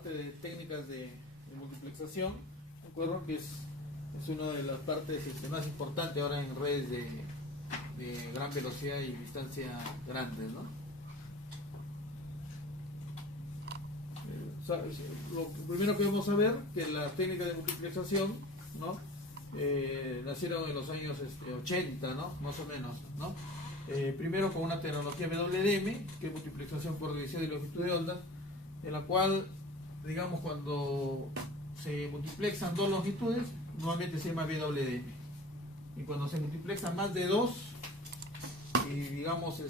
parte de técnicas de multiplexación, ¿de acuerdo? Que es una de las partes más importantes ahora en redes de gran velocidad y distancia grandes, ¿no? Lo primero que vamos a ver que las técnicas de multiplexación, ¿no? Nacieron en los años 80, ¿no? Más o menos, ¿no? Primero con una tecnología WDM, que es multiplexación por división de longitud de onda, en la cual, digamos, cuando se multiplexan dos longitudes, normalmente se llama BWDM. Y cuando se multiplexan más de dos, y digamos,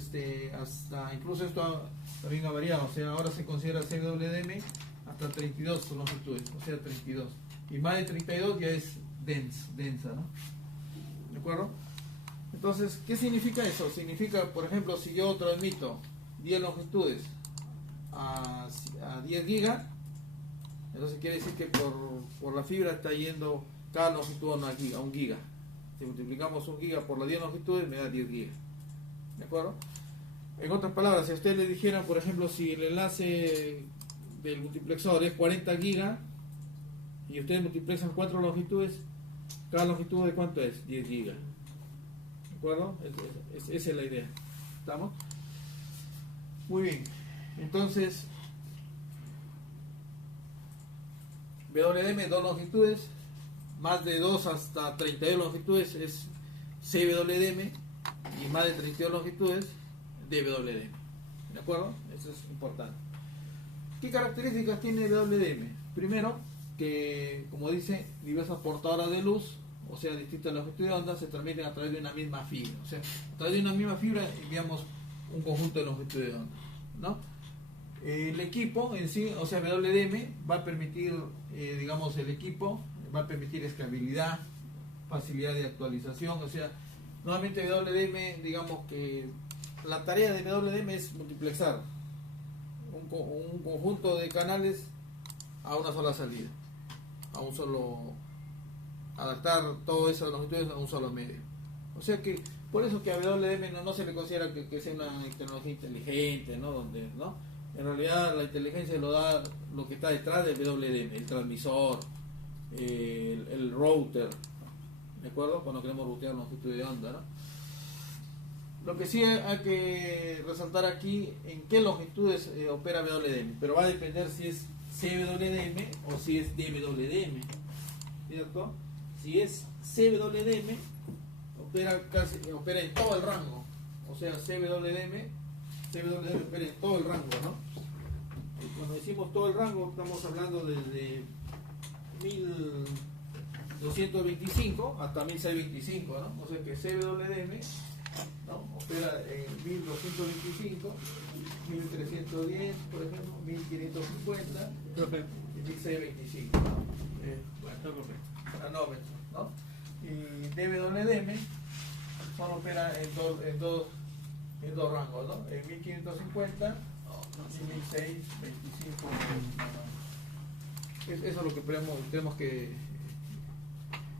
hasta incluso esto también ha variado, o sea, ahora se considera CWDM hasta 32 longitudes, o sea, 32. Y más de 32 ya es densa, ¿no? ¿De acuerdo? Entonces, ¿qué significa eso? Significa, por ejemplo, si yo transmito 10 longitudes a 10 gigas, entonces quiere decir que por la fibra está yendo cada longitud a un giga. Si multiplicamos un giga por las 10 longitudes, me da 10 gigas. ¿De acuerdo? En otras palabras, si a ustedes le dijeran, por ejemplo, si el enlace del multiplexador es 40 gigas y ustedes multiplexan 4 longitudes, cada longitud de cuánto es? 10 gigas. ¿De acuerdo? Esa es la idea. ¿Estamos? Muy bien. Entonces, WDM, dos longitudes, más de 2 hasta 32 longitudes es CWDM, y más de 32 longitudes DWDM. ¿De acuerdo? Eso es importante. ¿Qué características tiene WDM? Primero, que, como dice, diversas portadoras de luz, o sea, distintas longitudes de onda, se transmiten a través de una misma fibra. O sea, a través de una misma fibra enviamos un conjunto de longitudes de onda, ¿no? El equipo en sí, o sea, WDM va a permitir, digamos, el equipo va a permitir escalabilidad, facilidad de actualización. O sea, nuevamente WDM, digamos que la tarea de WDM es multiplexar un conjunto de canales a una sola salida, a un solo, adaptar todas esas longitudes a un solo medio. O sea que por eso que a WDM no se le considera que sea una tecnología inteligente, ¿no? Donde, ¿no? En realidad la inteligencia lo da lo que está detrás del WDM, el transmisor, el router, ¿de acuerdo? Cuando queremos routear longitud de onda, ¿no? Lo que sí hay que resaltar aquí en qué longitudes opera WDM, pero va a depender si es CWDM o si es DWDM, ¿cierto? Si es CWDM, opera en todo el rango, o sea, CWDM opera en todo el rango, ¿no? Y cuando decimos todo el rango, estamos hablando desde 1225 hasta 1625, ¿no? O sea que CWDM, ¿no? Opera en 1225, 1310, por ejemplo, 1550 y 1625, ¿no? Bueno, está correcto. Nanómetros, ¿no? Y DWDM solo opera en dos rangos, ¿no? En 1550 y 1625. Eso es lo que tenemos que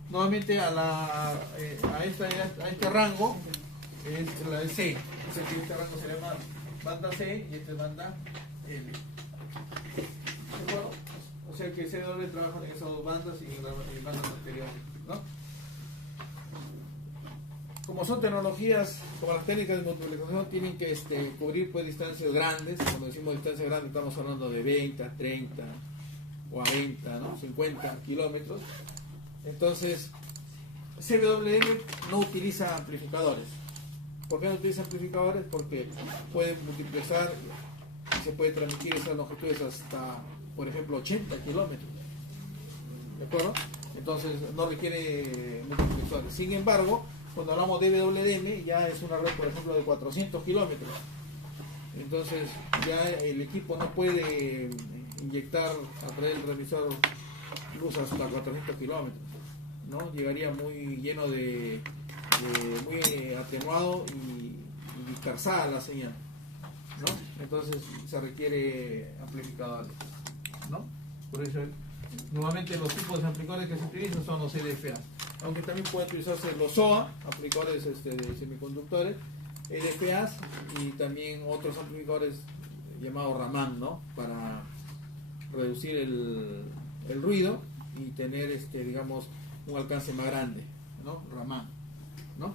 nuevamente a este rango es la de C. Este rango se llama banda C y este es banda L. Bueno, o sea que CW trabaja en esas dos bandas y en bandas anteriores, ¿no? Como son tecnologías, como las técnicas de multiplexación, tienen que cubrir pues distancias grandes. Cuando decimos distancias grandes estamos hablando de 20, 30 o a 20, ¿no? 50 kilómetros. Entonces, CWDM no utiliza amplificadores. ¿Por qué no utiliza amplificadores? Porque pueden multiplexar y se puede transmitir esas longitudes hasta, por ejemplo, 80 kilómetros. ¿De acuerdo? Entonces no requiere multiplexadores. Sin embargo, cuando hablamos de WDM, ya es una red, por ejemplo, de 400 kilómetros. Entonces ya el equipo no puede inyectar a través del transmisor luz hasta 400 kilómetros, ¿no? Llegaría muy lleno muy atenuado y dispersada la señal, ¿no? Entonces se requiere amplificadores, ¿no? Por eso nuevamente los tipos de amplificadores que se utilizan son los LFA, aunque también pueden utilizarse los SOA, amplificadores de semiconductores, LFAs y también otros amplificadores llamados Raman, ¿no? Para reducir el ruido y tener digamos un alcance más grande, ¿no? Raman, ¿no?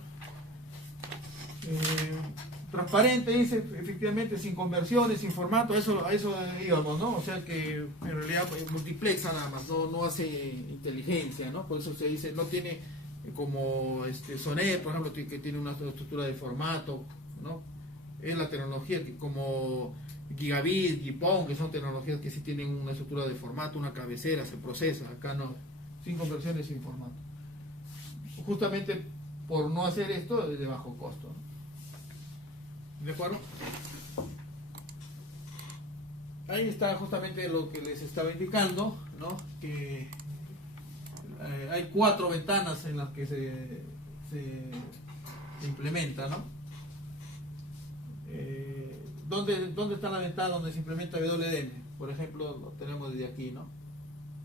Transparente, dice, efectivamente, sin conversiones, sin formato, a eso íbamos, ¿no? O sea que en realidad multiplexa nada más, no hace inteligencia, ¿no? Por eso se dice, no tiene como Sonet, por ejemplo, que tiene una estructura de formato, ¿no? Es la tecnología que como Gigabit, GPON, que son tecnologías que sí tienen una estructura de formato, una cabecera, se procesa, acá no, sin conversiones, sin formato. Justamente por no hacer esto es de bajo costo, ¿no? ¿De acuerdo? Ahí está justamente lo que les estaba indicando, ¿no? Que hay 4 ventanas en las que se implementa, ¿no? ¿Dónde está la ventana donde se implementa WDM? Por ejemplo, lo tenemos desde aquí, ¿no?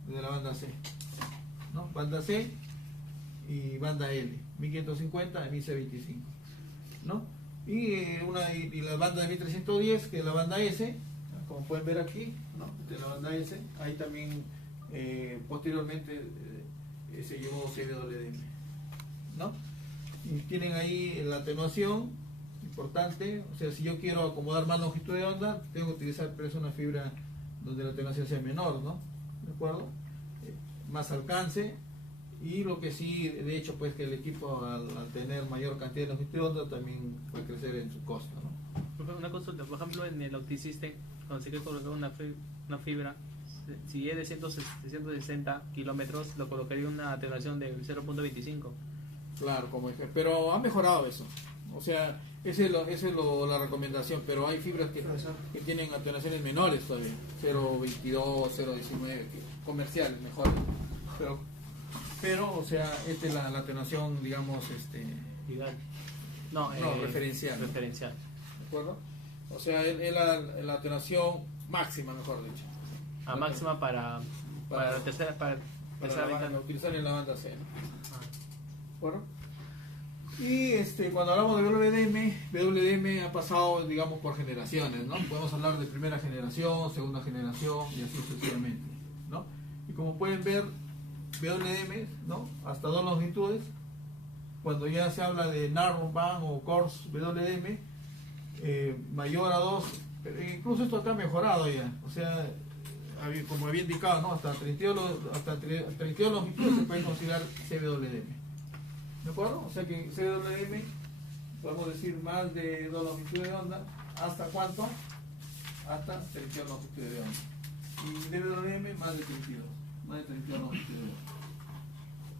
Desde la banda C, ¿no? Banda C y banda L, 1550 y 1025, ¿no? Y la banda de 1310, que es la banda S, como pueden ver aquí, ¿no? De la banda S, ahí también posteriormente se llevó CWDM, ¿no? Y tienen ahí la atenuación importante, o sea, si yo quiero acomodar más longitud de onda, tengo que utilizar por eso una fibra donde la atenuación sea menor, ¿no? ¿De acuerdo? Más alcance. Y lo que sí, de hecho, pues que el equipo al tener mayor cantidad de longitud de onda también puede crecer en su costo, ¿no? Una consulta, por ejemplo, en el OptiSystem, cuando se quiere colocar una fibra, si es de 160 kilómetros, lo colocaría una atenuación de 0.25. Claro, como dije, pero ha mejorado eso. O sea, esa es la recomendación, pero hay fibras que tienen atenuaciones menores todavía, 0.22, 0.19, comerciales, mejor. Pero, o sea, esta es la atenuación, digamos, Igual. No, referencial. Referencial. ¿De acuerdo? O sea, es la atenuación máxima, mejor dicho. A máxima para la tercera, para utilizar en la banda C, ¿no? ¿De acuerdo? Y cuando hablamos de WDM ha pasado, digamos, por generaciones, ¿no? Podemos hablar de primera generación, segunda generación y así sucesivamente, ¿no? Y como pueden ver, WDM, ¿no? Hasta 2 longitudes. Cuando ya se habla de Narrowband o Coarse WDM, mayor a 2, incluso esto está mejorado ya, o sea, como había indicado, ¿no? Hasta 32 longitudes se puede considerar CWDM. ¿De acuerdo? O sea que CWDM podemos decir más de 2 longitudes de onda. ¿Hasta cuánto? Hasta 32 longitudes de onda. Y WDM más de 32. Más de 32 longitudes de onda.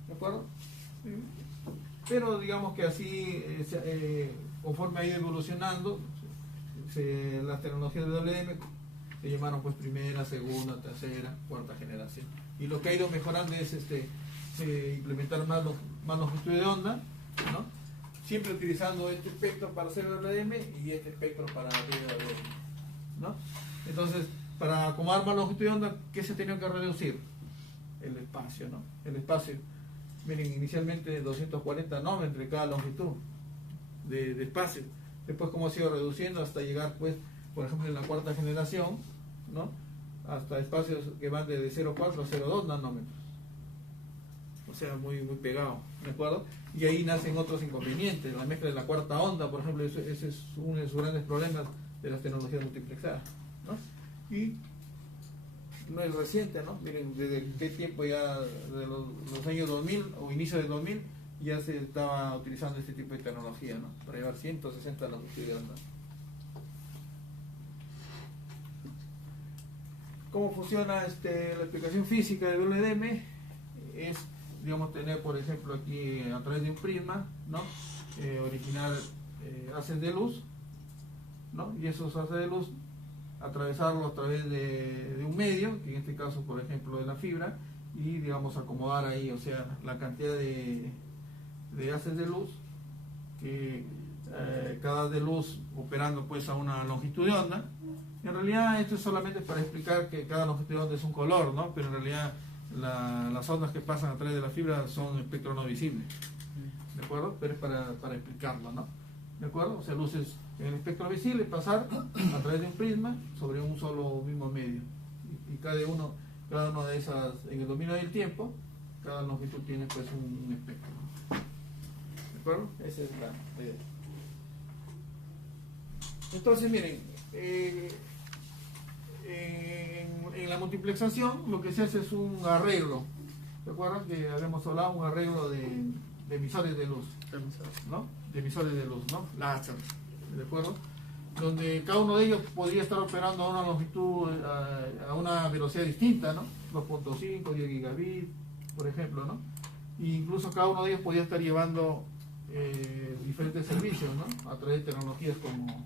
¿De acuerdo? Sí. Pero digamos que así, conforme ha ido evolucionando, las tecnologías de WDM se llamaron pues primera, segunda, tercera, cuarta generación. Y lo que ha ido mejorando es implementar más longitud de onda, ¿no? Siempre utilizando este espectro para hacer WDM y este espectro para DWDM, ¿no? Entonces, para acomodar más longitud de onda, ¿qué se tenía que reducir? El espacio, ¿no? El espacio, miren, inicialmente 240 nomes entre cada longitud de espacio. Después cómo ha sido reduciendo hasta llegar, pues, por ejemplo, en la cuarta generación, ¿no? Hasta espacios que van desde 0,4 a 0,2 nanómetros. O sea, muy, muy pegado, ¿de acuerdo? Y ahí nacen otros inconvenientes. La mezcla de la cuarta onda, por ejemplo, ese es uno de sus grandes problemas de las tecnologías multiplexadas, ¿no? Y no es reciente, ¿no? Miren, desde qué tiempo ya, de los años 2000 o inicio del 2000, ya se estaba utilizando este tipo de tecnología, ¿no? Para llevar 160 longitudes de onda. ¿Cómo funciona la explicación física de WDM? Es, digamos, tener, por ejemplo, aquí a través de un prisma, ¿no? Originar haces de luz, ¿no? Y esos haces de luz, atravesarlo a través de un medio, que en este caso, por ejemplo, de la fibra, y, digamos, acomodar ahí, o sea, la cantidad de haces de luz, que cada haz de luz operando pues a una longitud de onda. En realidad esto es solamente para explicar que cada longitud de onda es un color, ¿no? Pero en realidad las ondas que pasan a través de la fibra son espectro no visible, ¿de acuerdo? Pero es para explicarlo, ¿no? ¿De acuerdo? O sea, luces en el espectro visible pasar a través de un prisma sobre un solo mismo medio, y cada uno de esas, en el dominio del tiempo, cada longitud tiene pues un espectro. ¿De acuerdo? Esa es la idea. Entonces miren, en la multiplexación lo que se hace es un arreglo. ¿Se acuerdan que habíamos hablado un arreglo de emisores de luz? ¿No? De emisores de luz, ¿no? Láser, ¿de acuerdo? Donde cada uno de ellos podría estar operando a una longitud, a una velocidad distinta, ¿no? 2.5, 10 gigabits, por ejemplo, ¿no? E incluso cada uno de ellos podría estar llevando diferentes servicios, ¿no? A través de tecnologías como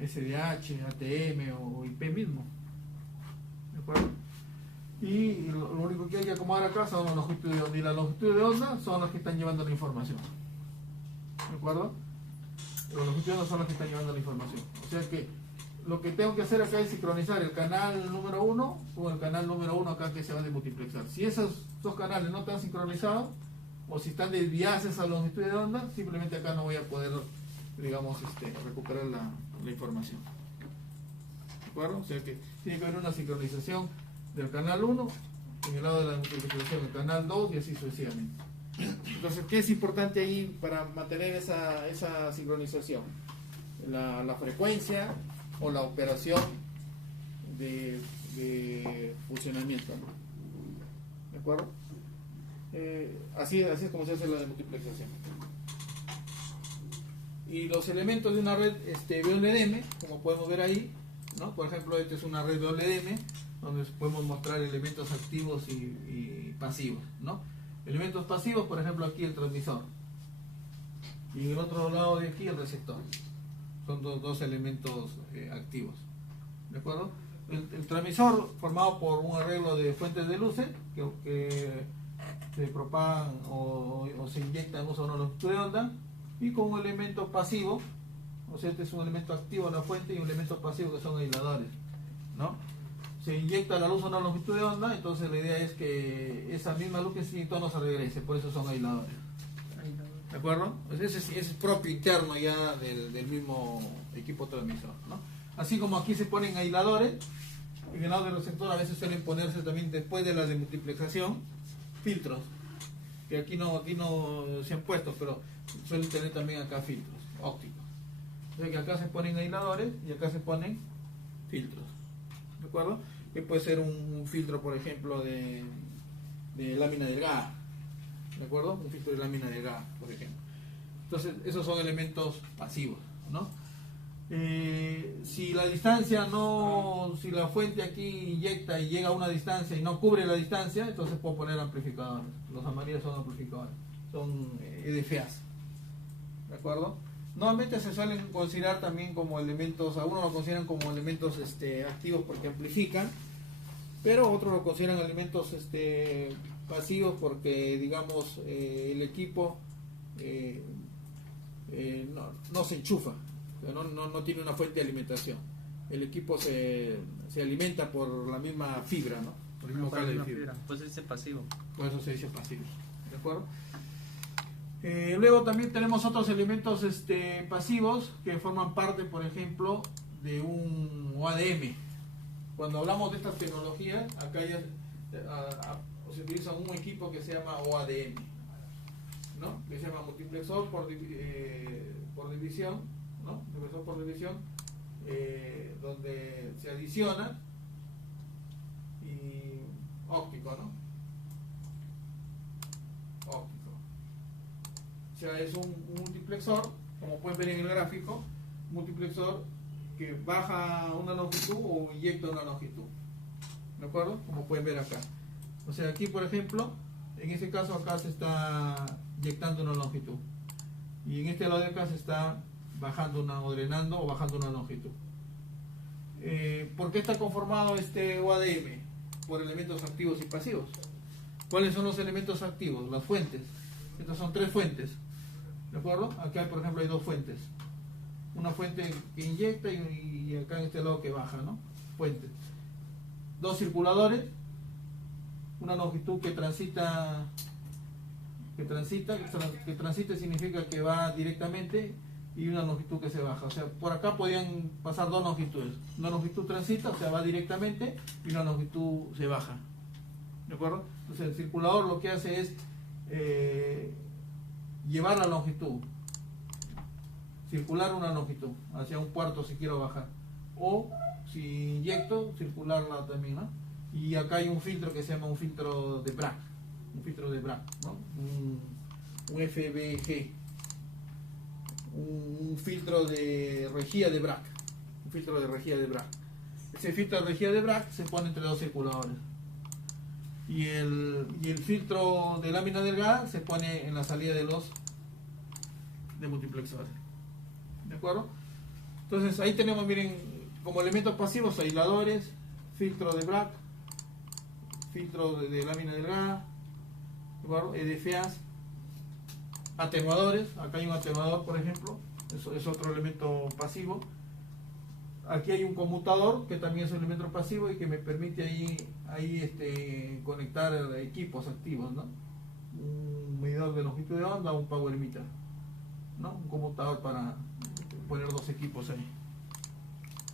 SDH, ATM o IP mismo, ¿de acuerdo? Y lo único que hay que acomodar acá son las longitudes de onda, y las longitudes de onda son las que están llevando la información, ¿de acuerdo? Las longitudes de onda son las que están llevando la información. O sea que lo que tengo que hacer acá es sincronizar el canal número 1 con el canal número 1 acá que se va a multiplexar. Si esos dos canales no están sincronizados, o si están desviadas esas longitudes de onda, simplemente acá no voy a poder, digamos, recuperar la información. ¿De acuerdo? O sea que tiene que haber una sincronización del canal 1 en el lado de la multiplicación, el canal 2 y así sucesivamente. Entonces, ¿qué es importante ahí para mantener esa sincronización? La frecuencia o la operación de funcionamiento, ¿no? ¿De acuerdo? Así es como se hace la de multiplexación. Y los elementos de una red WLDM, como podemos ver ahí, ¿no? Por ejemplo, esta es una red WLDM donde podemos mostrar elementos activos y pasivos, ¿no? Elementos pasivos, por ejemplo, aquí el transmisor, y en el otro lado de aquí el receptor. Son dos elementos activos, ¿de acuerdo? El transmisor formado por un arreglo de fuentes de luces que se propagan o se inyectan uso de una longitud de onda, y con un elemento pasivo, o sea, este es un elemento activo en la fuente y un elemento pasivo que son aisladores, ¿no? Se inyecta la luz a una longitud de onda, entonces la idea es que esa misma luz que se inyectó no se regrese, por eso son aisladores. ¿De acuerdo? Pues ese es propio interno ya del mismo equipo transmisor, ¿no? Así como aquí se ponen aisladores, en el lado del receptor a veces suelen ponerse también, después de la demultiplexación, filtros, que aquí no se han puesto, pero suelen tener también acá filtros ópticos. O sea que acá se ponen aisladores y acá se ponen filtros, ¿de acuerdo? Que puede ser un filtro, por ejemplo, de lámina delgada, ¿de acuerdo? Un filtro de lámina delgada, por ejemplo. Entonces, esos son elementos pasivos, ¿no? Si la distancia si la fuente aquí inyecta y llega a una distancia y no cubre la distancia, entonces puedo poner amplificadores. Los amarillos son amplificadores, son EDFAs, ¿de acuerdo? Normalmente se suelen considerar también como elementos, algunos lo consideran como elementos activos porque amplifican, pero otros lo consideran elementos pasivos porque, digamos, el equipo no se enchufa, o sea, no tiene una fuente de alimentación. El equipo se alimenta por la misma fibra, ¿no? Por el mismo cable de fibra. Pues se dice pasivo. Por eso se dice pasivo, ¿de acuerdo? Luego también tenemos otros elementos pasivos que forman parte, por ejemplo, de un OADM. Cuando hablamos de estas tecnologías, acá ya se utiliza un equipo que se llama OADM, ¿no? Que se llama multiplexor por división, ¿no? Multiplexor por división, donde se adiciona, y óptico, ¿no? Óptico. O sea, es un multiplexor, como pueden ver en el gráfico, multiplexor que baja una longitud o inyecta una longitud, ¿de acuerdo? Como pueden ver acá. O sea, aquí, por ejemplo, en este caso acá se está inyectando una longitud, y en este lado de acá se está bajando o drenando o bajando una longitud. ¿Por qué está conformado este OADM? Por elementos activos y pasivos. ¿Cuáles son los elementos activos? Las fuentes. Estas son tres fuentes, ¿de acuerdo? Acá, por ejemplo, hay dos fuentes. Una fuente que inyecta y acá en este lado que baja, ¿no? Fuentes. Dos circuladores, una longitud que transita significa que va directamente, y una longitud que se baja. O sea, por acá podían pasar dos longitudes. Una longitud transita, o sea, va directamente, y una longitud se baja. ¿De acuerdo? Entonces el circulador lo que hace es llevar la longitud, circular una longitud hacia un puerto si quiero bajar, o si inyecto, circularla también, ¿no? Y acá hay un filtro que se llama un filtro de Bragg, ¿no? Un FBG, un filtro de rejilla de Bragg, Ese filtro de rejilla de Bragg se pone entre dos circuladores. Y el filtro de lámina delgada se pone en la salida de los multiplexores. ¿De acuerdo? Entonces ahí tenemos, miren, como elementos pasivos, aisladores, filtro de Bragg, filtro de lámina delgada, ¿de acuerdo? EDFAs, atenuadores. Acá hay un atenuador, por ejemplo, eso es otro elemento pasivo. Aquí hay un conmutador que también es un elemento pasivo y que me permite ahí conectar equipos activos, ¿no? Un medidor de longitud de onda, un power emitter, ¿no? Un conmutador para poner dos equipos ahí.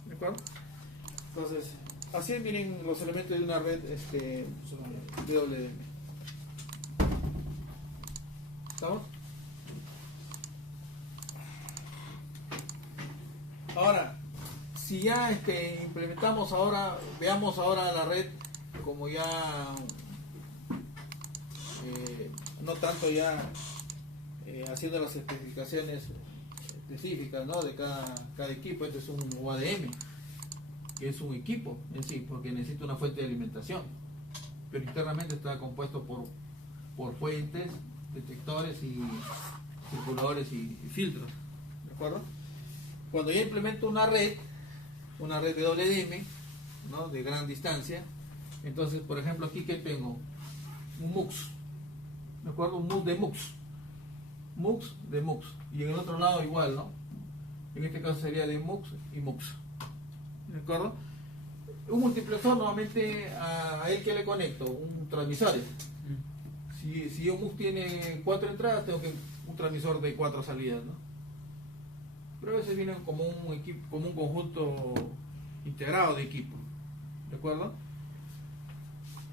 ¿De acuerdo? Entonces, así miren los elementos de una red DWDM. ¿Estamos? Ahora, si ya implementamos ahora, veamos ahora la red como ya no tanto ya haciendo las especificaciones específicas, ¿no? De cada equipo. Este es un UADM, que es un equipo en sí, porque necesita una fuente de alimentación, pero internamente está compuesto por fuentes, detectores y circuladores y filtros. ¿De acuerdo? Cuando ya implemento una red de WDM, ¿no? De gran distancia, entonces, por ejemplo, aquí que tengo un MUX, ¿de acuerdo? Un MUX de MUX, y en el otro lado igual, ¿no? En este caso sería de MUX y MUX, ¿de acuerdo? Un multiplexor, nuevamente a él que le conecto un transmisor. Si un MUX tiene 4 entradas, tengo un transmisor de 4 salidas, ¿no? Pero a veces vienen como un equipo, como un conjunto integrado de equipo, ¿de acuerdo?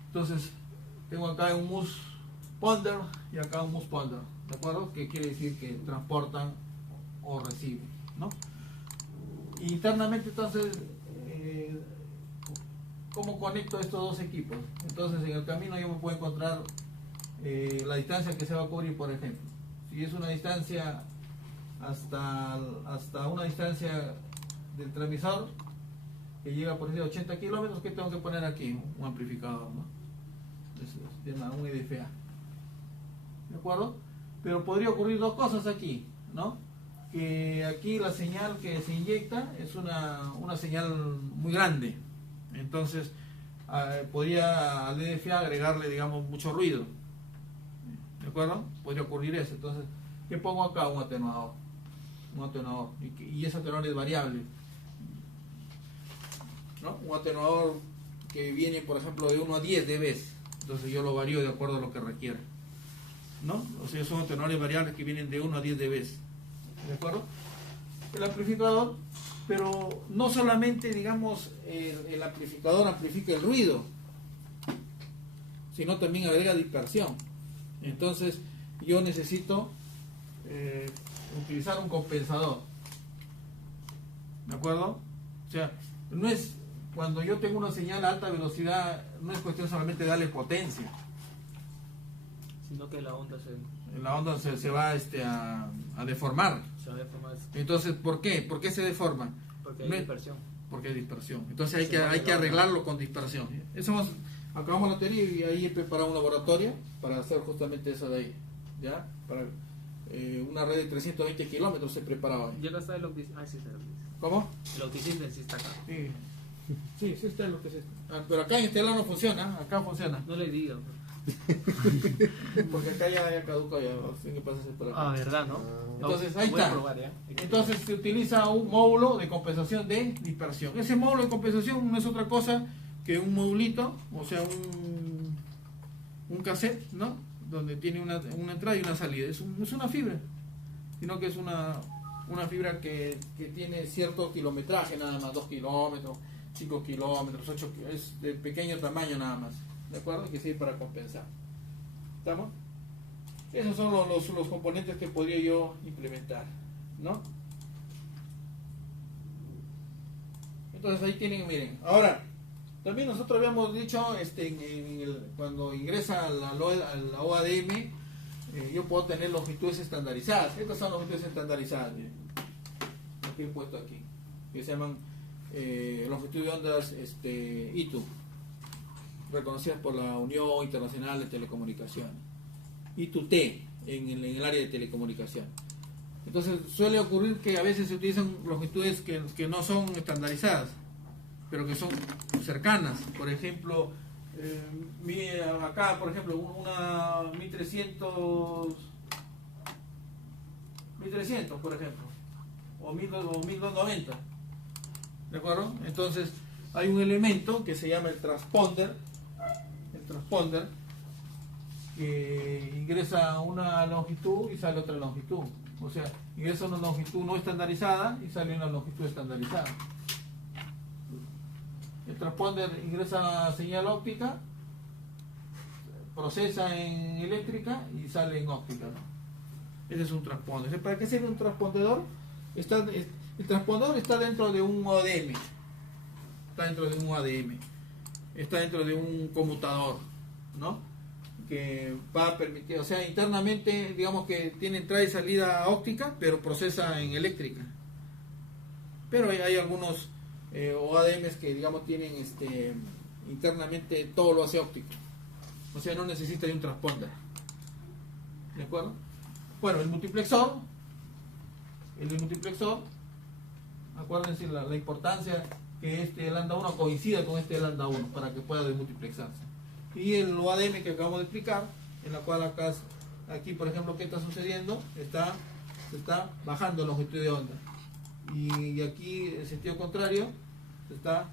Entonces tengo acá un MUX ponder y acá un MUX ponder, ¿de acuerdo? Que quiere decir que transportan o reciben, ¿no? Y internamente, entonces, ¿cómo conecto estos dos equipos? Entonces en el camino yo me puedo encontrar la distancia que se va a cubrir, por ejemplo. Si es una distancia hasta una distancia del transmisor que llega por decir 80 kilómetros, ¿qué tengo que poner aquí? Un amplificador, ¿no? Un EDFA, ¿de acuerdo? Pero podría ocurrir dos cosas aquí, ¿no? Que aquí la señal que se inyecta es una señal muy grande, entonces podría al EDFA agregarle, digamos, mucho ruido, ¿de acuerdo? Podría ocurrir eso. Entonces, ¿qué pongo acá? Un atenuador, y ese atenuador es variable, ¿no? Un atenuador que viene, por ejemplo, de 1 a 10 dB, entonces yo lo varío de acuerdo a lo que requiera, ¿no? O sea, son atenuadores variables que vienen de 1 a 10 dB, ¿de acuerdo? El amplificador, pero no solamente, digamos, el amplificador amplifica el ruido, sino también agrega dispersión. Entonces yo necesito utilizar un compensador, ¿de acuerdo? O sea, no es, cuando yo tengo una señal a alta velocidad, no es cuestión solamente de darle potencia, sino que la onda se va a deformar. se va a deformar. Entonces, ¿por qué? ¿Por qué se deforma? Porque hay dispersión. Porque hay dispersión. Entonces hay que arreglarlo con dispersión. Eso acabamos la teoría y ahí he preparado un laboratorio para hacer justamente eso de ahí, ¿ya? Para una red de 320 kilómetros se preparaba. Ya acá está el opticismo. Ah, sí está el opticismo. ¿Cómo? El opticismo sí está acá. Sí, sí está lo que es esto. Pero acá en este lado no funciona, acá funciona. No le digo. Porque acá ya caduca, ya así que pasa por acá. Ah, verdad, ¿no? Entonces ahí voy a está. probar, ¿ya? Entonces se utiliza un módulo de compensación de dispersión. Ese módulo de compensación no es otra cosa que un modulito, o sea, un cassette, ¿no? Donde tiene una entrada y una salida. No es una fibra, sino que es una una fibra que tiene cierto kilometraje nada más, 2 kilómetros, 5 kilómetros, 8 es de pequeño tamaño nada más, ¿de acuerdo? Que sirve para compensar. ¿Estamos? Esos son los componentes que podría yo implementar, ¿no? Entonces ahí tienen, miren, ahora también nosotros habíamos dicho cuando ingresa a la OADM, yo puedo tener longitudes estandarizadas. Estas son longitudes estandarizadas, miren. Aquí he puesto aquí, que se llaman longitud de ondas ITU, reconocidas por la Unión Internacional de Telecomunicaciones, ITU-T en el área de telecomunicación. Entonces suele ocurrir que a veces se utilizan longitudes que no son estandarizadas, pero que son cercanas. Por ejemplo, acá, por ejemplo, una 1300, por ejemplo, o 1290, ¿de acuerdo? Entonces hay un elemento que se llama el transponder, que ingresa una longitud y sale otra longitud. O sea, ingresa una longitud no estandarizada y sale una longitud estandarizada. El transponder ingresa señal óptica, procesa en eléctrica y sale en óptica, ¿no? Ese es un transponder. ¿Para qué sirve un transpondedor? El transpondedor está dentro de un ODM, está dentro de un conmutador, ¿no? Que va a permitir, o sea, internamente, digamos que tiene entrada y salida óptica, pero procesa en eléctrica. Pero hay algunos OADMs que, digamos, tienen internamente todo lo hace óptico, o sea, no necesita de un transponder, ¿de acuerdo? Bueno, el multiplexor, acuérdense la importancia que lambda 1 coincida con lambda 1 para que pueda desmultiplexarse. Y el OADM que acabamos de explicar, en la cual aquí por ejemplo, ¿qué está sucediendo? Se está bajando la longitud de onda, y aquí en sentido contrario se está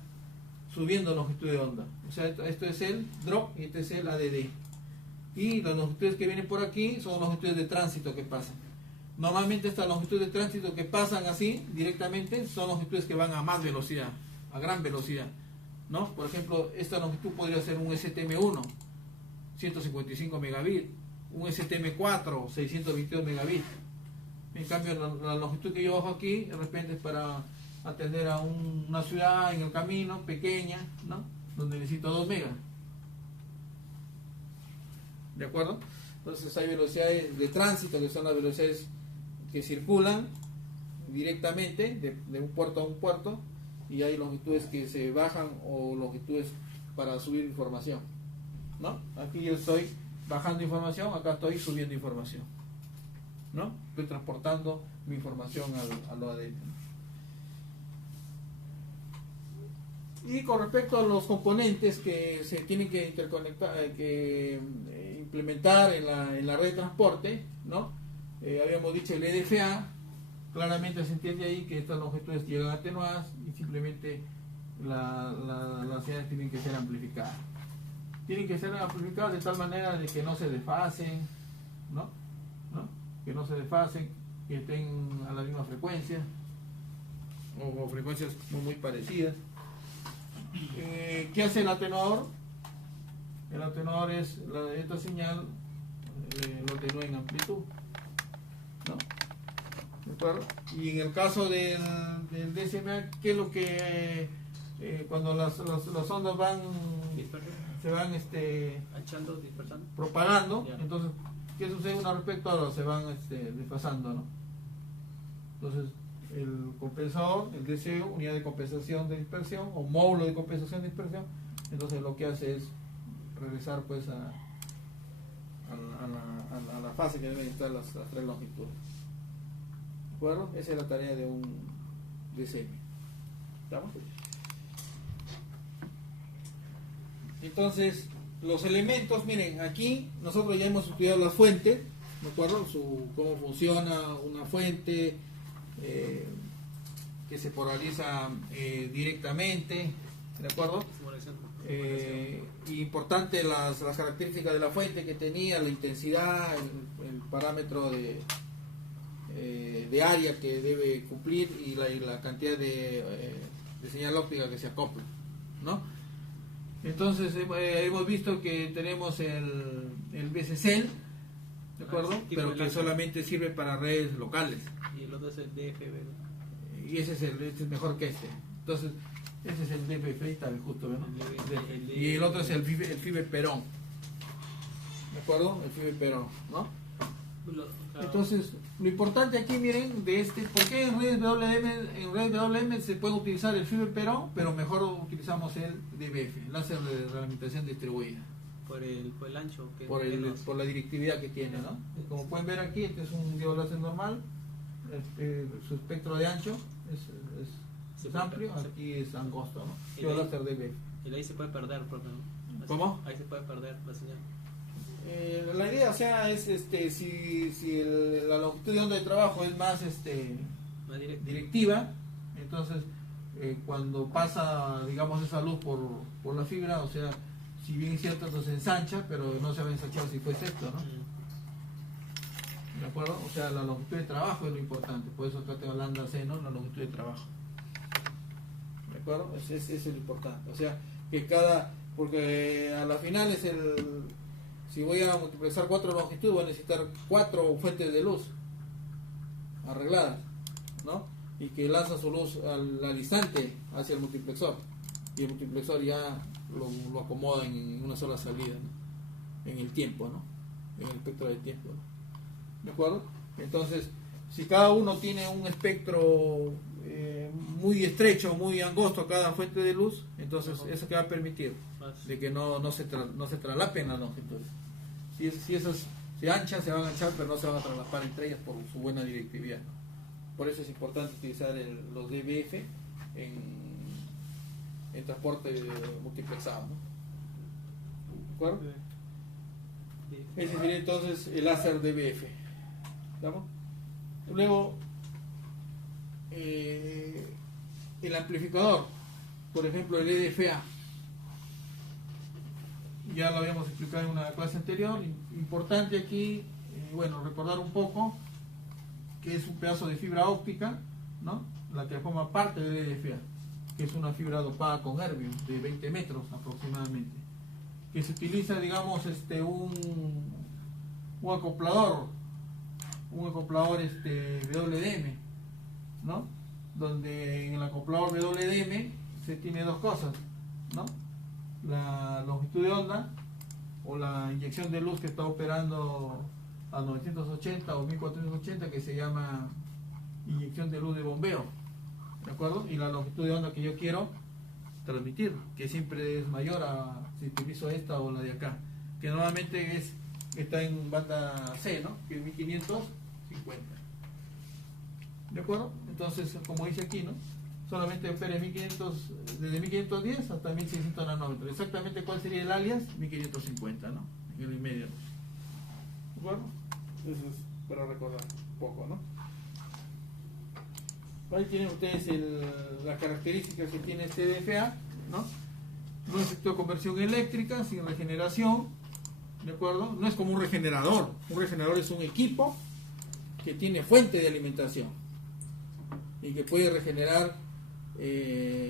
subiendo la longitud de onda. O sea, esto es el drop y este es el ADD, y las longitudes que vienen por aquí son longitudes de tránsito que pasan. Normalmente estas longitudes de tránsito que pasan así directamente son longitudes que van a más velocidad, a gran velocidad, ¿no? Por ejemplo, esta longitud podría ser un STM1, 155 megabits, un STM4, 622 megabits. En cambio, la longitud que yo bajo aquí, de repente es para atender a una ciudad en el camino, pequeña, ¿no? Donde necesito 2 megas. ¿De acuerdo? Entonces hay velocidades de tránsito, que son las velocidades que circulan directamente de un puerto a un puerto, y hay longitudes que se bajan o longitudes para subir información, ¿no? Aquí yo estoy bajando información, acá estoy subiendo información, ¿no? Estoy transportando mi información al OADM. Y con respecto a los componentes que se tienen que interconectar, implementar en la red de transporte, ¿no? Habíamos dicho el EDFA. Claramente se entiende ahí que estas longitudes llegan atenuadas y simplemente las señales tienen que ser amplificadas. Tienen que ser amplificadas de tal manera de que no se desfasen, ¿no? Que no se desfasen, que estén a la misma frecuencia o frecuencias muy parecidas. ¿Qué hace el atenuador? El atenuador es esta señal, lo atenúa en amplitud, ¿no? ¿De acuerdo? Y en el caso del DSMA, ¿qué es lo que cuando las ondas se van dispersando, propagando? Yeah. Entonces, ¿qué sucede una respecto a otra? Se van desfasando, ¿no? Entonces, el compensador, el DCO, unidad de compensación de dispersión, o módulo de compensación de dispersión, entonces lo que hace es regresar pues a la fase que deben estar las 3 longitudes. ¿De acuerdo? Esa es la tarea de un DCM. ¿Estamos? Entonces, los elementos, miren, aquí nosotros ya hemos estudiado las fuentes, ¿de acuerdo? Cómo funciona una fuente que se polariza directamente, ¿de acuerdo? Importante las características de la fuente que tenía, la intensidad, el parámetro de de área que debe cumplir y la cantidad de señal óptica que se acopla, ¿no? Entonces hemos visto que tenemos el BCCL, ¿de acuerdo? Pero que solamente sirve para redes locales. Y el otro es el DFB. Y ese es mejor que este. Entonces, ese es el DFB, está justo, ¿no? Y el otro es el FIBE Perón. ¿De acuerdo? El FIBE Perón, ¿no? Entonces, lo importante aquí, miren, de ¿por qué en redes WM se puede utilizar el FIBE Perón, pero mejor utilizamos el DBF, láser de realimentación distribuida? Por el ancho. Por la directividad que tiene, ¿no? Como pueden ver aquí, este es un diode láser normal, su espectro de ancho es amplio, aquí es angosto, ¿no? Diode láser DBF. Y ahí se puede perder, propio, ¿no? ¿Cómo? Ahí se puede perder la señal. La idea, o sea, es si la longitud de onda de trabajo es más directiva, entonces cuando pasa, digamos, esa luz por la fibra, o sea, si bien es cierto, entonces ensancha, pero no se va a ensanchar si fuese esto, ¿no? ¿De acuerdo? O sea, la longitud de trabajo es lo importante, por eso acá tengo lambda C, ¿no? La longitud de trabajo. ¿De acuerdo? Ese es lo importante, o sea, que porque a la final si voy a multiplexar 4 longitudes, voy a necesitar 4 fuentes de luz arregladas, ¿no? Y que lanza su luz al instante hacia el multiplexor, y el multiplexor ya lo acomoda en una sola salida, ¿no? En el tiempo, ¿no? En el espectro de tiempo, ¿no? ¿De acuerdo? Entonces, si cada uno tiene un espectro muy estrecho, muy angosto cada fuente de luz, entonces eso que va a permitir de que no se traslapen las longitudes. Si esas se anchan, se van a anchar, pero no se van a traslapar entre ellas por su buena directividad, ¿no? Por eso es importante utilizar los DBF en transporte multiplexado, ¿no? ¿De acuerdo? Ese sería entonces el láser DBF. ¿Estamos? Luego, el amplificador, por ejemplo el EDFA, ya lo habíamos explicado en una clase anterior. Importante aquí, bueno, recordar un poco que es un pedazo de fibra óptica, ¿no? La que forma parte del EDFA, que es una fibra dopada con erbium de 20 metros aproximadamente, que se utiliza, digamos, un acoplador WDM, ¿no? Donde en el acoplador WDM se tiene dos cosas, ¿no? La longitud de onda o la inyección de luz que está operando a 980 o 1480, que se llama inyección de luz de bombeo, ¿de acuerdo? Y la longitud de onda que yo quiero transmitir, que siempre es mayor a si utilizo esta o la de acá, que normalmente está en banda C, ¿no? Que es 1550, ¿de acuerdo? Entonces, como dice aquí, ¿no? Solamente opera desde 1510 hasta 1600 nanómetros. Exactamente cuál sería el alias, 1550, ¿no? En el medio. ¿De acuerdo? Eso es para recordar un poco, ¿no? Ahí tienen ustedes las características que tiene este DFA, ¿no? No efectúa conversión eléctrica, sin regeneración, ¿de acuerdo? No es como un regenerador. Un regenerador es un equipo que tiene fuente de alimentación y que puede regenerar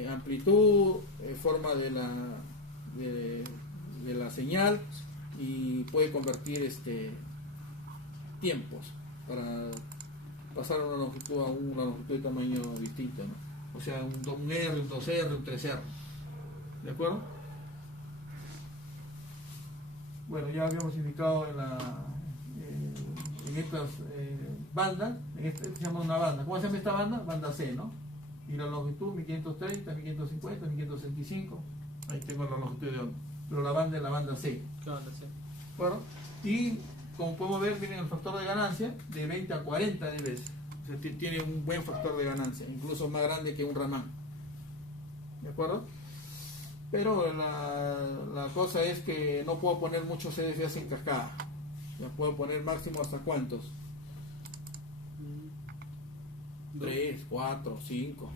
amplitud, forma de la señal, y puede convertir tiempos para pasar una longitud a una longitud de tamaño distinto, ¿no? O sea, un R, un 2R, un 3R, ¿de acuerdo? Bueno, ya habíamos indicado en estas bandas, se llama una banda. ¿Cómo se llama esta banda? Banda C, ¿no? Y la longitud 1530, 1550, 1565. Ahí tengo la longitud de onda. Pero la banda es la banda C. Claro, C. Bueno, y como podemos ver, miren el factor de ganancia de 20 a 40 dB. O sea, tiene un buen factor de ganancia, incluso más grande que un Raman. ¿De acuerdo? Pero la cosa es que no puedo poner muchos CDFAs en cascada. Ya puedo poner máximo hasta cuántos. 3, 4, 5,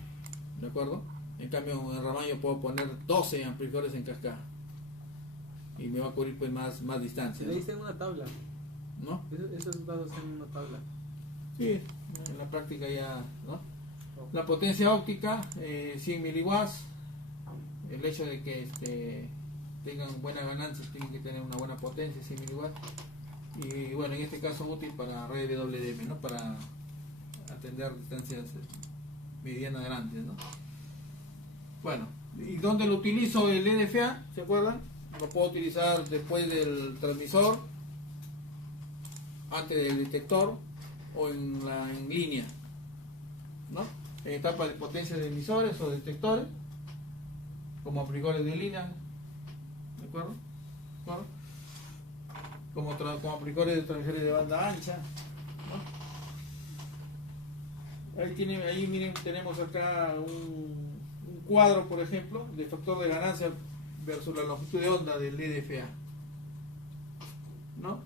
¿de acuerdo? En cambio en el Raman yo puedo poner 12 amplificadores en cascada y me va a cubrir pues más distancia. Se le dice en una tabla, ¿no? esos datos en una tabla. Sí, en la práctica ya, ¿no? La potencia óptica, 100 miliwatts. El hecho de que tengan buenas ganancias, tienen que tener una buena potencia, 100 miliwatts. Y bueno, en este caso útil para red WDM, ¿no? Para atender distancias medianas grandes, ¿no? Bueno, ¿y dónde lo utilizo el NFA? ¿Se acuerdan? Lo puedo utilizar después del transmisor, antes del detector o en línea, ¿no? En etapa de potencia de emisores o detectores, como amplificadores de línea, ¿de acuerdo? ¿De acuerdo? Como amplificadores de transmisores de banda ancha, ¿no? Ahí miren, tenemos acá un cuadro, por ejemplo, de factor de ganancia versus la longitud de onda del EDFA, ¿no?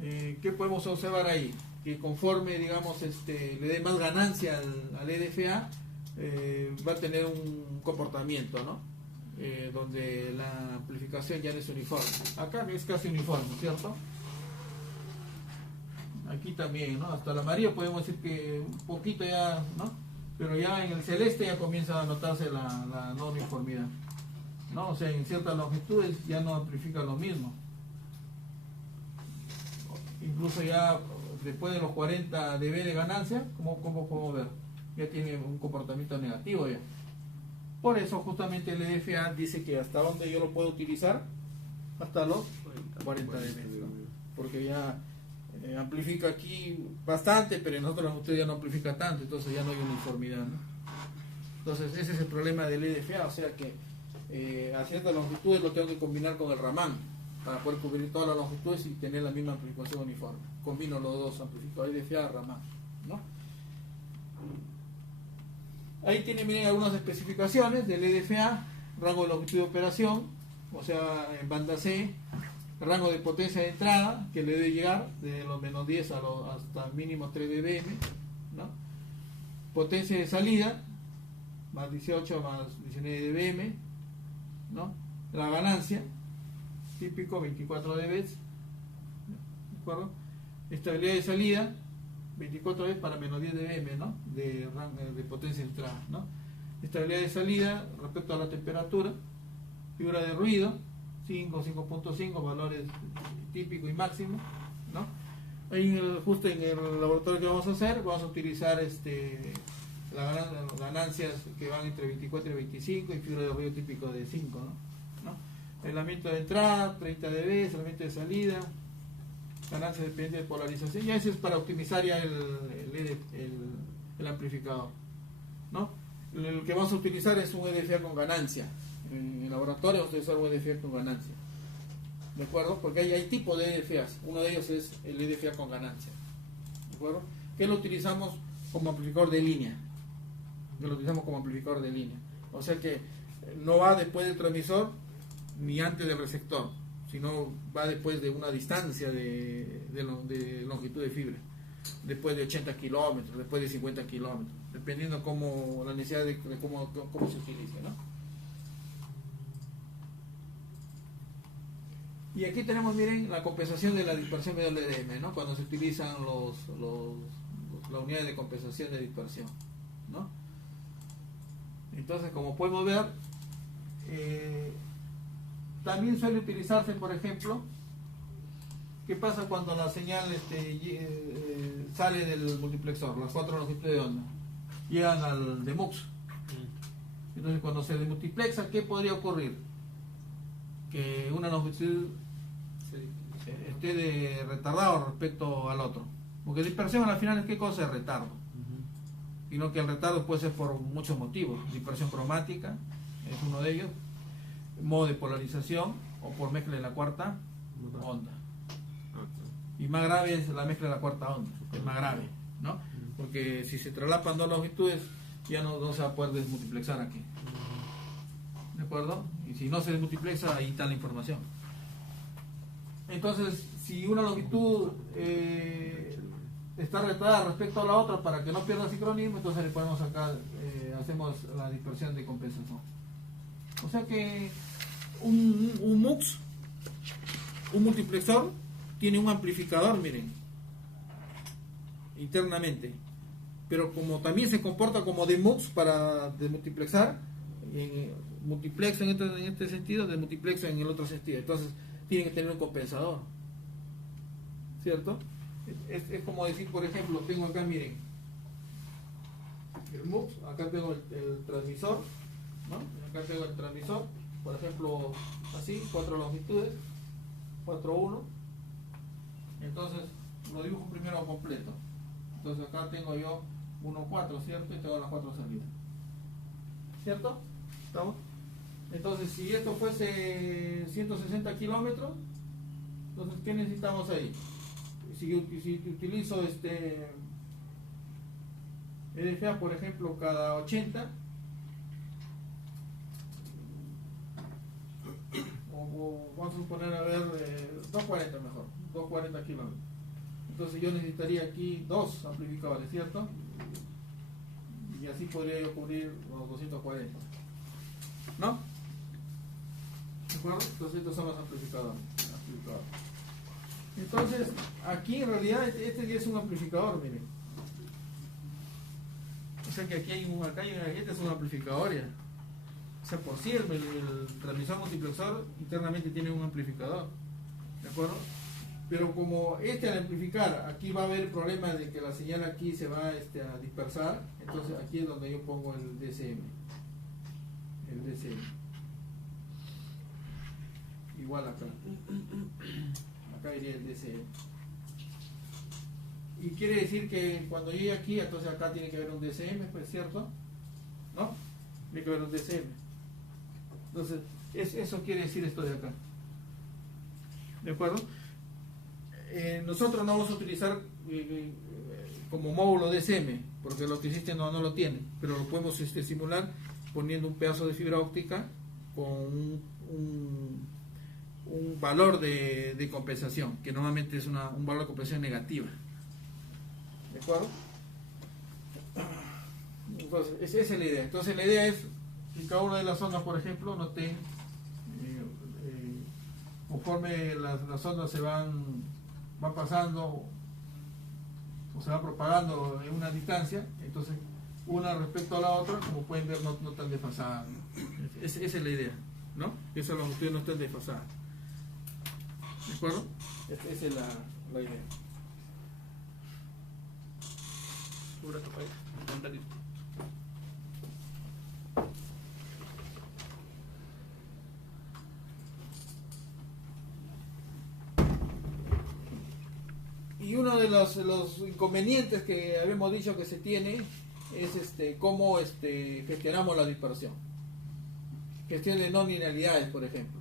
¿Qué podemos observar ahí? Que conforme, digamos, le dé más ganancia al EDFA, va a tener un comportamiento, ¿no? Donde la amplificación ya no es uniforme. Acá es casi uniforme, ¿cierto? Aquí también, ¿no? Hasta el amarillo podemos decir que un poquito ya, ¿no? Pero ya en el celeste ya comienza a notarse la no uniformidad, ¿no? O sea, en ciertas longitudes ya no amplifica lo mismo. Incluso ya después de los 40 dB de ganancia, ¿cómo podemos ver? Ya tiene un comportamiento negativo ya. Por eso justamente el EDFA dice que hasta donde yo lo puedo utilizar, hasta los 40 dB, ¿no? Porque ya amplifica aquí bastante, pero en otras longitudes ya no amplifica tanto, entonces ya no hay uniformidad, ¿no? Entonces ese es el problema del EDFA, o sea que a ciertas longitudes lo tengo que combinar con el Raman para poder cubrir todas las longitudes y tener la misma amplificación uniforme. Combino los dos amplificadores EDFA, Raman, ¿no? Ahí tienen, miren, algunas especificaciones del EDFA: rango de longitud de operación, o sea, en banda C, rango de potencia de entrada, que le debe llegar desde los menos 10 hasta mínimo 3 dBm, ¿no? Potencia de salida, más 18 más 19 dBm, ¿no? La ganancia, típico 24 dB, ¿de acuerdo? Estabilidad de salida, 24 dB para menos 10 dBm, ¿no? De potencia de entrada, ¿no? Estabilidad de salida respecto a la temperatura, figura de ruido, 5, 5.5, valores típico y máximo, ¿no? Ahí justo en el laboratorio que vamos a hacer, vamos a utilizar las ganancias que van entre 24 y 25 y figura de ruido típico de 5, ¿no? Aislamiento de entrada, 30 dB, aislamiento de salida, ganancia dependiente de polarización, y eso es para optimizar ya el amplificador, ¿no? El que vamos a utilizar es un EDFA con ganancia. En el laboratorio vamos a utilizar un EDFA con ganancia, ¿de acuerdo? Porque hay tipos de EDFAs, uno de ellos es el EDFA con ganancia, ¿de acuerdo? Que lo utilizamos como amplificador de línea, o sea que no va después del transmisor ni antes del receptor, sino va después de una distancia de longitud de fibra, después de 80 kilómetros, después de 50 kilómetros, dependiendo cómo la necesidad de cómo se utilice, ¿no? Y aquí tenemos, miren, la compensación de la dispersión WDM, ¿no? Cuando se utilizan las unidades de compensación de dispersión, ¿no? Entonces, como podemos ver, también suele utilizarse, por ejemplo, ¿qué pasa cuando la señal sale del multiplexor? Las 4 longitudes de onda llegan al demux. Entonces, cuando se demultiplexa, ¿qué podría ocurrir? Que una longitud esté de retardado respecto al otro, porque dispersión al final es, ¿qué cosa es retardo? Sino que el retardo puede ser por muchos motivos: dispersión cromática es uno de ellos, modo de polarización o por mezcla de la cuarta onda. Y más grave es la mezcla de la cuarta onda, es más grave, ¿no? Porque si se traslapan dos longitudes ya no se va a poder desmultiplexar aquí, ¿de acuerdo? Y si no se desmultiplexa, ahí está la información. Entonces, si una longitud está retardada respecto a la otra, para que no pierda sincronismo, entonces le ponemos acá, hacemos la dispersión de compensación. O sea que un MUX, un multiplexor, tiene un amplificador, miren, internamente, pero como también se comporta como demux para demultiplexar, multiplexo en este sentido, demultiplexo en el otro sentido, entonces tiene que tener un compensador, ¿cierto? Es como decir, por ejemplo, tengo acá, miren, el mux, acá tengo el transmisor, ¿no? Acá tengo el transmisor, por ejemplo, así, 4 longitudes, 4, 1, entonces lo dibujo primero completo, entonces acá tengo yo 1, 4, ¿cierto? Y tengo las 4 salidas, ¿cierto? ¿Estamos? Entonces, si esto fuese 160 kilómetros, entonces, ¿qué necesitamos ahí? Si utilizo EDFA, por ejemplo, cada 80, o vamos a suponer, a ver, 240 mejor, 240 kilómetros. Entonces yo necesitaría aquí 2 amplificadores, ¿cierto? Y así podría yo cubrir los 240, ¿no? ¿De acuerdo? Entonces estos son los amplificadores. Entonces, aquí en realidad este ya es un amplificador, miren. O sea que aquí hay este es un amplificador ya. O sea, por sí el transmisor multiplexor internamente tiene un amplificador, ¿de acuerdo? Pero como al amplificar, aquí va a haber el problema de que la señal aquí se va a dispersar, entonces aquí es donde yo pongo el DCM. El DCM. Igual acá. Acá iría el DCM. Y quiere decir que cuando llegue aquí, entonces acá tiene que haber un DCM, pues, ¿cierto? ¿No? Tiene que haber un DCM. Entonces, eso quiere decir esto de acá. ¿De acuerdo? Nosotros no vamos a utilizar como módulo DCM, porque lo que existe no lo tiene, pero lo podemos simular poniendo un pedazo de fibra óptica con un valor de compensación, que normalmente es un valor de compensación negativa. ¿De acuerdo? Entonces, esa es la idea. Entonces, la idea es que cada una de las ondas, por ejemplo, noten, conforme las ondas se van pasando o se van propagando en una distancia, entonces una respecto a la otra, como pueden ver, no están desfasadas. Esa es la idea, ¿no? Que esas longitudes no estén desfasadas. ¿De acuerdo? Esa es la idea. Y uno de los inconvenientes que habíamos dicho que se tiene es cómo gestionamos la dispersión. Gestión de no linealidades, por ejemplo.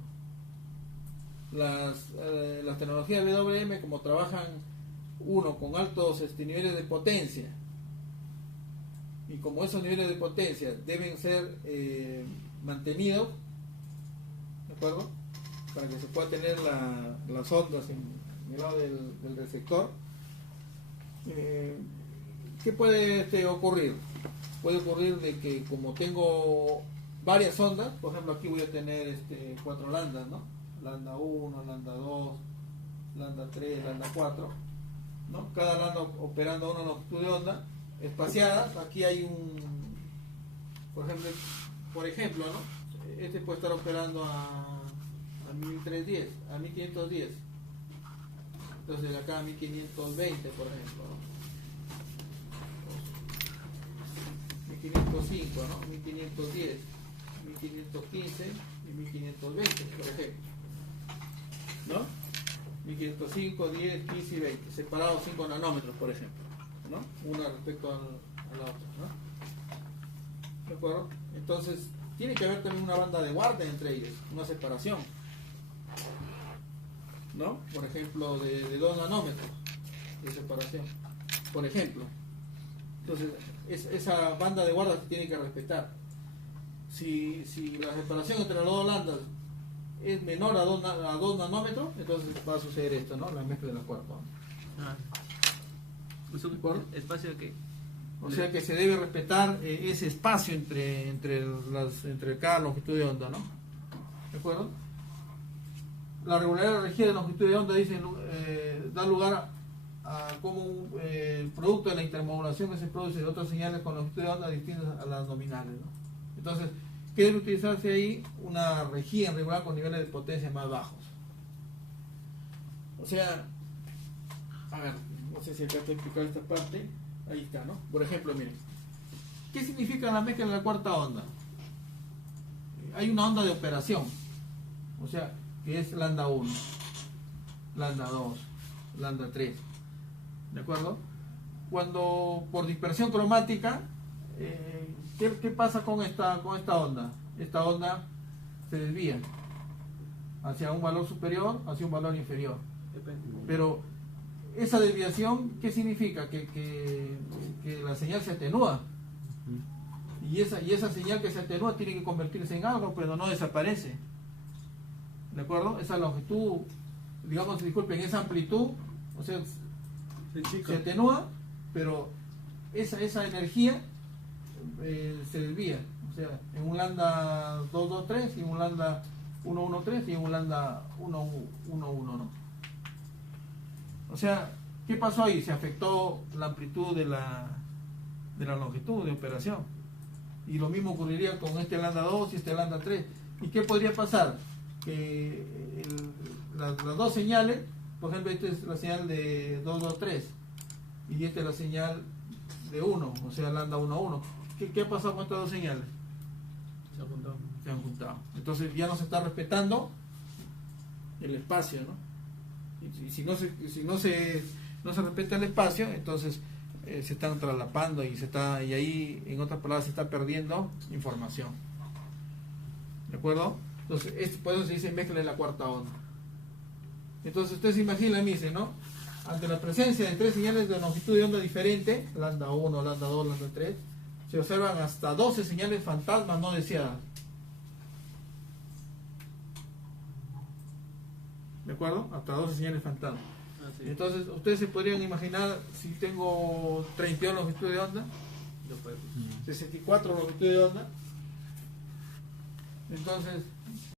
Las tecnologías WM, como trabajan con altos niveles de potencia, y como esos niveles de potencia deben ser mantenidos, ¿de acuerdo? Para que se pueda tener las ondas en el lado del receptor. ¿Qué puede ocurrir? Puede ocurrir de que como tengo varias ondas, por ejemplo aquí voy a tener 4 lambdas, ¿no? Lambda 1, lambda 2, lambda 3, lambda 4, ¿no? Cada lambda operando a una longitud de onda espaciadas. Aquí hay por ejemplo, ¿no? Este puede estar operando a 1310, a 1510. Entonces acá a 1520, por ejemplo, ¿no? 1505, ¿no? 1510, 1515 y 1520, por ejemplo, ¿no? 1505, 10, 15 y 20, separados 5 nanómetros, por ejemplo, ¿no? Una respecto a la otra, ¿no? ¿De acuerdo? Entonces, tiene que haber también una banda de guardia entre ellos, una separación, ¿no? Por ejemplo, de 2 nanómetros de separación, por ejemplo. Entonces, esa banda de guardia se tiene que respetar. Si la separación entre las dos lambdas es menor a 2 nanómetros, entonces va a suceder esto, ¿no? La mezcla de las 4. ¿Espacio que? O sea que se debe respetar ese espacio entre cada longitud de onda, ¿no? ¿De acuerdo? La regularidad regida de longitud de onda da lugar a cómo el producto de la intermodulación que se produce de otras señales con longitud de onda distintas a las nominales, ¿no? Entonces, ¿qué debe utilizarse ahí? Una rejilla en regular con niveles de potencia más bajos. O sea, a ver, no sé si acá te he explicado esta parte. Ahí está, ¿no? Por ejemplo, miren, ¿qué significa la mezcla de la cuarta onda? Hay una onda de operación, o sea, que es lambda 1, lambda 2, lambda 3, ¿de acuerdo? Cuando por dispersión cromática, ¿qué pasa con esta onda? Esta onda se desvía hacia un valor superior, hacia un valor inferior. Pero esa desviación, ¿qué significa? Que la señal se atenúa. Y esa señal que se atenúa tiene que convertirse en algo, pero no desaparece. ¿De acuerdo? Esa longitud, digamos, disculpen, esa amplitud, o sea, se atenúa, pero esa energía se desvía. O sea, en un lambda 223 y en un lambda 113 y en un lambda 111, ¿no? O sea, ¿qué pasó ahí? Se afectó la amplitud de la longitud de operación. Y lo mismo ocurriría con este lambda 2 y este lambda 3. ¿Y qué podría pasar? Que las dos señales, por ejemplo, esta es la señal de 223 y esta es la señal de 1, o sea, lambda 1, 1. ¿Qué ha pasado con estas dos señales? Se han juntado. Entonces ya no se está respetando el espacio, ¿no? Y si no se respeta el espacio, entonces se están traslapando y ahí, en otras palabras, se está perdiendo información. ¿De acuerdo? Entonces, por eso se dice mezcla de la cuarta onda. Entonces, ustedes se imaginan, dicen, ¿no? Ante la presencia de tres señales de longitud de onda diferente, lambda 1, lambda 2, lambda 3, se observan hasta 12 señales fantasmas no deseadas. ¿De acuerdo? Hasta 12 señales fantasmas. Sí. Entonces, ustedes se podrían imaginar si tengo 32 longitud de onda, 64 longitud de onda. Entonces,